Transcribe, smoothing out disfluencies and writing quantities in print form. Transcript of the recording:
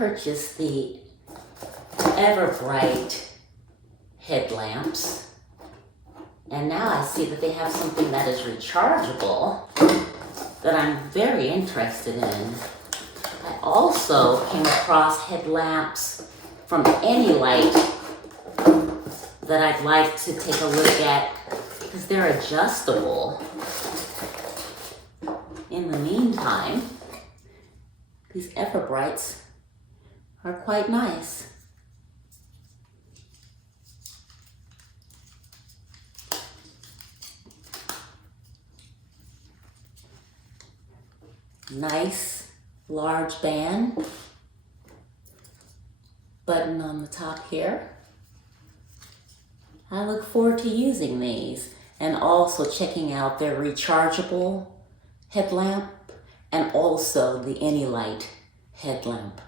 purchased the EverBrite headlamps, and now I see that they have something that is rechargeable that I'm very interested in. I also came across headlamps from EverBrite that I'd like to take a look at because they're adjustable. In the meantime, these EverBrites are quite nice. Nice large band, button on the top here. I look forward to using these and also checking out their rechargeable headlamp and also the EverBrite headlamp.